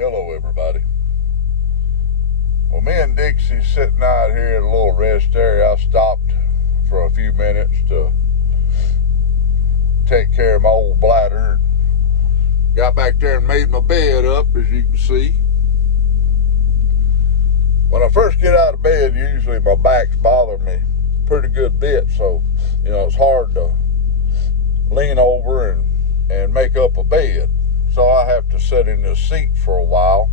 Hello, everybody. Well, me and Dixie sitting out here in a little rest area. I stopped for a few minutes to take care of my old bladder. Got back there and made my bed up, as you can see. When I first get out of bed, usually my back's bothering me a pretty good bit, so it's hard to lean over and make up a bed. So I have to sit in this seat for a while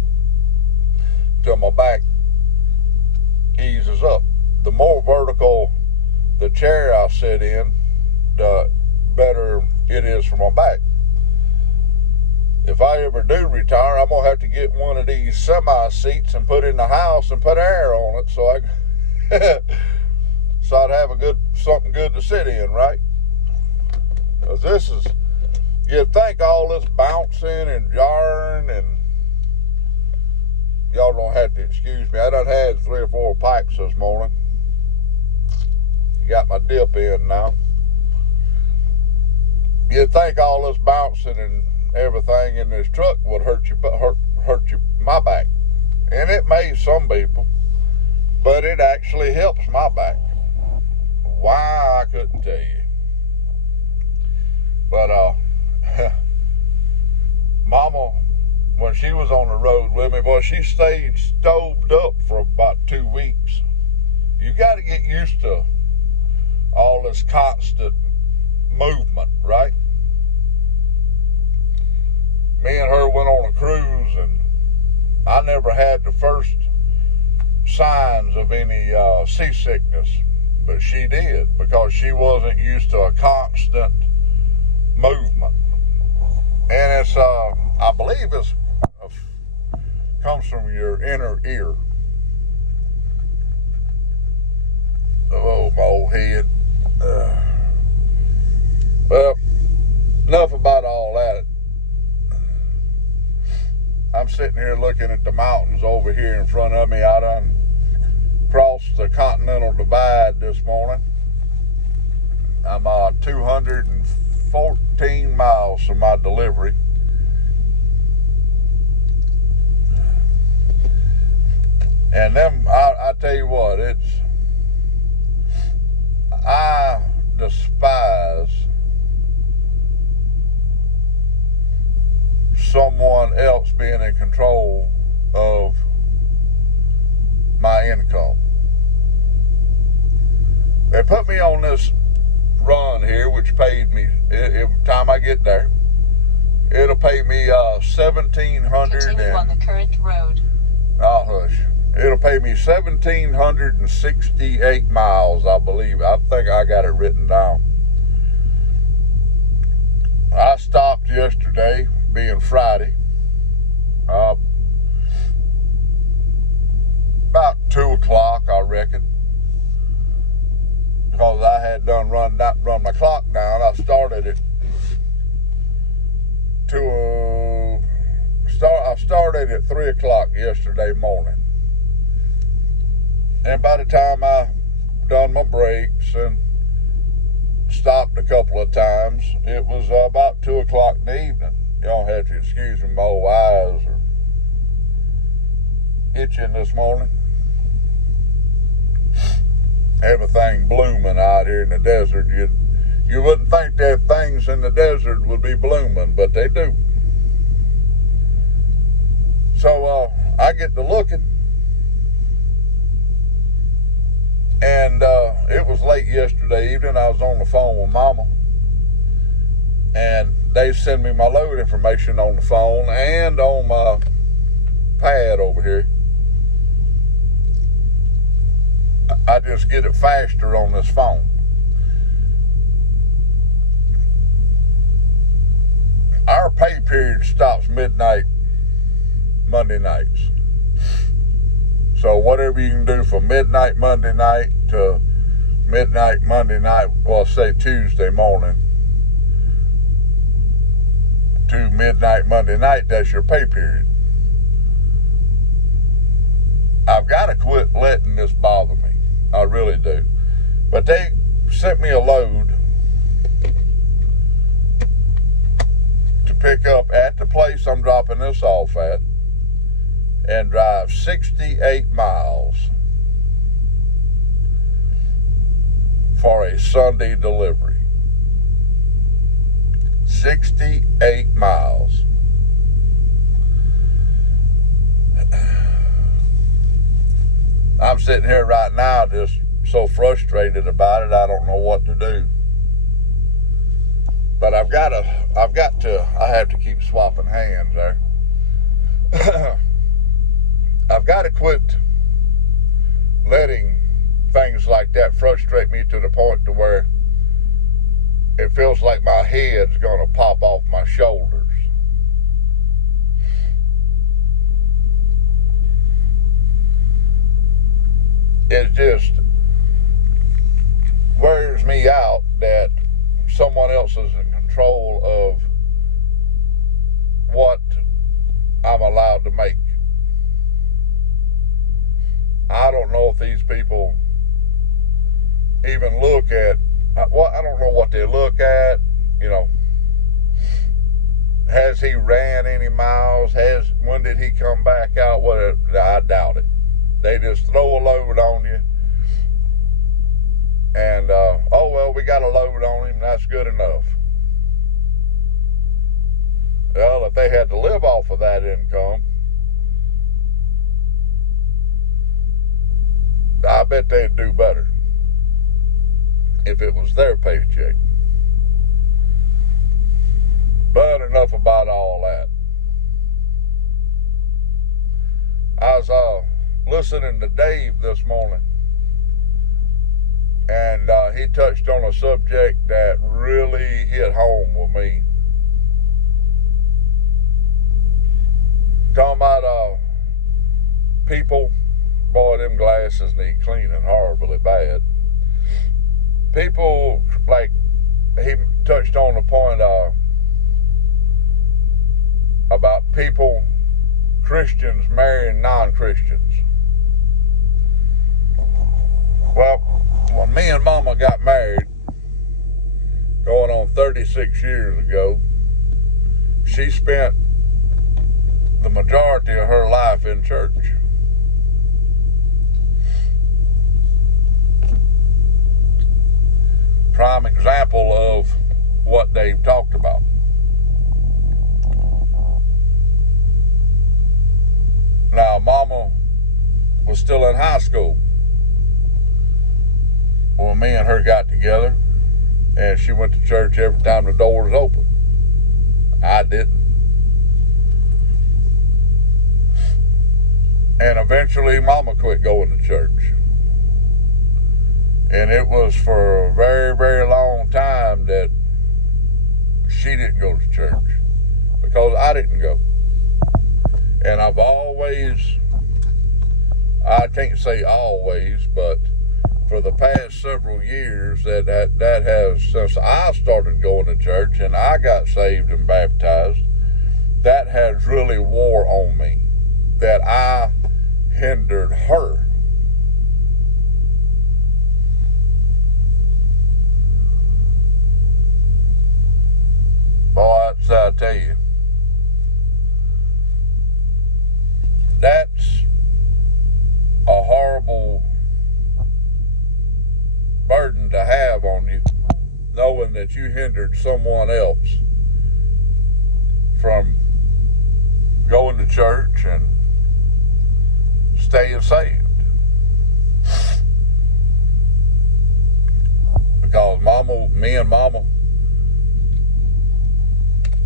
till my back eases up. The more vertical the chair I sit in, the better it is for my back. If I ever do retire, I'm gonna have to get one of these semi seats and put in the house and put air on it, so I'd have something good to sit in, right? Because you'd think all this bouncing and jarring, and y'all don't have to excuse me. I done had 3 or 4 pipes this morning. Got my dip in now. You'd think all this bouncing and everything in this truck would hurt my back. And it may some people, but it actually helps my back. Why, I couldn't tell you. But Mama, when she was on the road with me, boy, she stayed stoved up for about 2 weeks. You got to get used to all this constant movement, right? Me and her went on a cruise, and I never had the first signs of any seasickness, but she did, because she wasn't used to a constant movement. And it's I believe it's comes from your inner ear. Oh, my old head. Well, enough about all that. I'm sitting here looking at the mountains over here in front of me. I done crossed the Continental Divide this morning. I'm 214 miles from my delivery. And then I tell you what, I despise someone else being in control of my income. They put me on this run here, which paid me, every time I get there, it'll pay me $1,700. Continue on the current road. Oh, hush. It'll pay me 1,768 miles, I believe. I think I got it written down. I stopped yesterday, being Friday, about 2 o'clock, I reckon, because I had done run my clock down. I started at I started at 3 o'clock yesterday morning. And by the time I done my brakes and stopped a couple of times, it was about 2 o'clock in the evening. Y'all have to excuse me, my old eyes are itching this morning. Everything blooming out here in the desert. You wouldn't think that things in the desert would be blooming, but they do. So I get to looking, and it was late yesterday evening. I was on the phone with Mama, and they send me my load information on the phone and on my pad over here. I just get it faster on this phone. Our pay period stops midnight Monday nights. So whatever you can do from midnight Monday night to midnight Monday night, well, say Tuesday morning, to midnight Monday night, that's your pay period. I've got to quit letting this bother me. I really do. But they sent me a load to pick up at the place I'm dropping this off at. and drive 68 miles for a Sunday delivery. 68 miles. I'm sitting here right now just so frustrated about it, I don't know what to do. But I have to keep swapping hands there. I've got to quit letting things like that frustrate me to the point to where it feels like my head's going to pop off my shoulders. It just wears me out that someone else is in control of what I'm allowed to make. I don't know if these people even look at, well, I don't know what they look at, you know. Has he ran any miles? When did he come back out? I doubt it. They just throw a load on you. And, oh, well, we got a load on him. That's good enough. Well, if they had to live off of that income, I bet they'd do better if it was their paycheck. But enough about all that. I was listening to Dave this morning, and he touched on a subject that really hit home with me. Talking about people, boy, them glasses need cleaning horribly bad. People, like, he touched on the point about people, Christians marrying non-Christians. Well, when me and Mama got married, going on 36 years ago, she spent the majority of her life in church. Prime example of what Dave talked about. Now, Mama was still in high school when me and her got together, and she went to church every time the door was open. I didn't. And eventually Mama quit going to church. And it was for a very, very long time that she didn't go to church because I didn't go. And I've always, I can't say always, but for the past several years that has, since I started going to church and I got saved and baptized, that has really wore on me, that I hindered her. Boy, I tell you, that's a horrible burden to have on you, knowing that you hindered someone else from going to church and staying saved. Because me and Mama,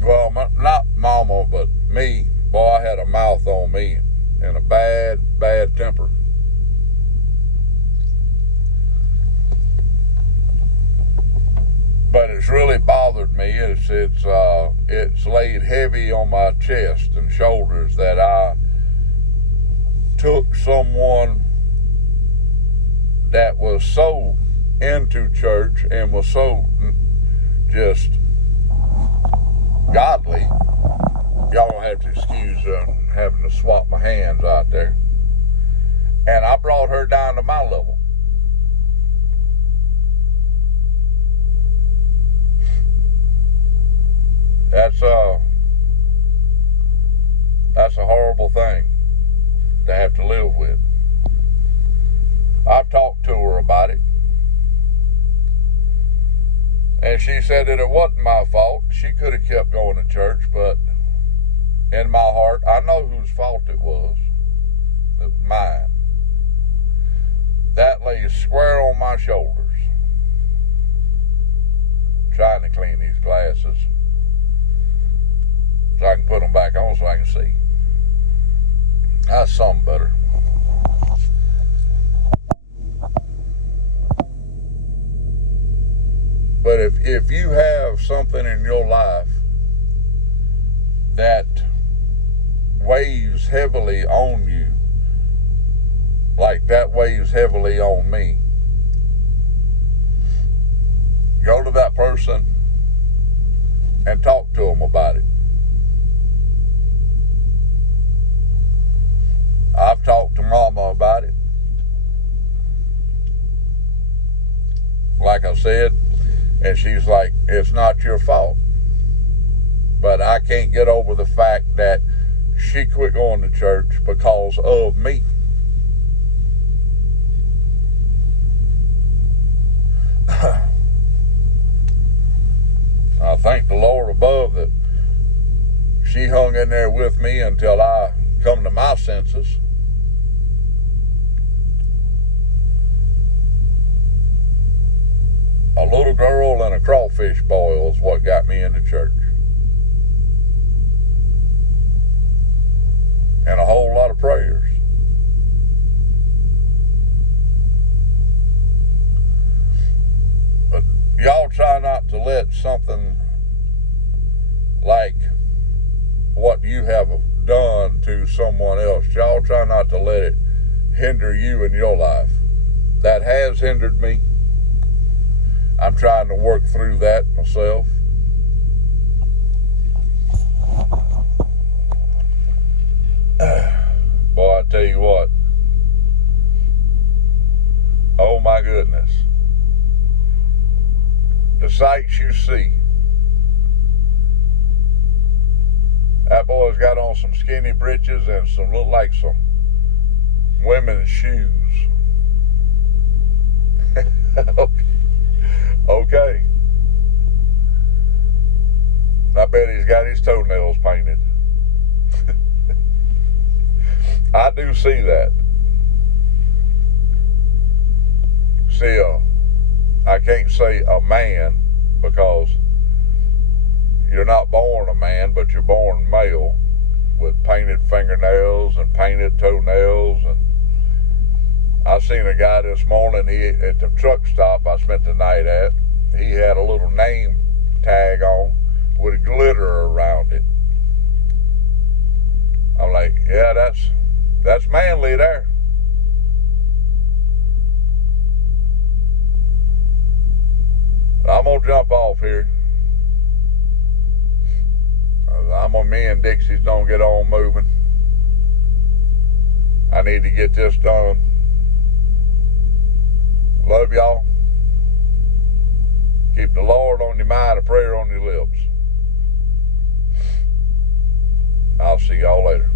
well, not Mama, but me, boy, I had a mouth on me and a bad, bad temper. But it's really bothered me. It's laid heavy on my chest and shoulders that I took someone that was so into church and was so just godly. Y'all don't have to excuse having to swap my hands out there. And I brought her down to my level. That's a horrible thing. to have to live with. I've talked to her about it. And she said that it wasn't my fault. She could have kept going to church, but in my heart, I know whose fault it was. It was mine. That lays square on my shoulders. Trying to clean these glasses so I can put them back on so I can see. That's something better. But if you have something in your life that weighs heavily on you, like that weighs heavily on me, go to that person and talk to them about it. I've talked to Mama about it. Like I said, and she's like, it's not your fault. But I can't get over the fact that she quit going to church because of me. I thank the Lord above that she hung in there with me until I come to my senses. A little girl and a crawfish boil is what got me into church. And a whole lot of prayers. But y'all try not to let something like what you have done to someone else, y'all try not to let it hinder you in your life. That has hindered me. I'm trying to work through that myself. Boy, I tell you what. Oh my goodness. The sights you see. That boy's got on some skinny breeches and some look like some women's shoes. Okay. I bet he's got his toenails painted. I do see that. See, I can't say a man because you're not born a man, but you're born male with painted fingernails and painted toenails. And I seen a guy this morning, at the truck stop I spent the night at, he had a little name tag on with glitter around it. I'm like, yeah, that's manly there. I'm gonna jump off here. Me and Dixie's don't get on moving. I need to get this done. Love y'all. Keep the Lord on your mind, a prayer on your lips. I'll see y'all later.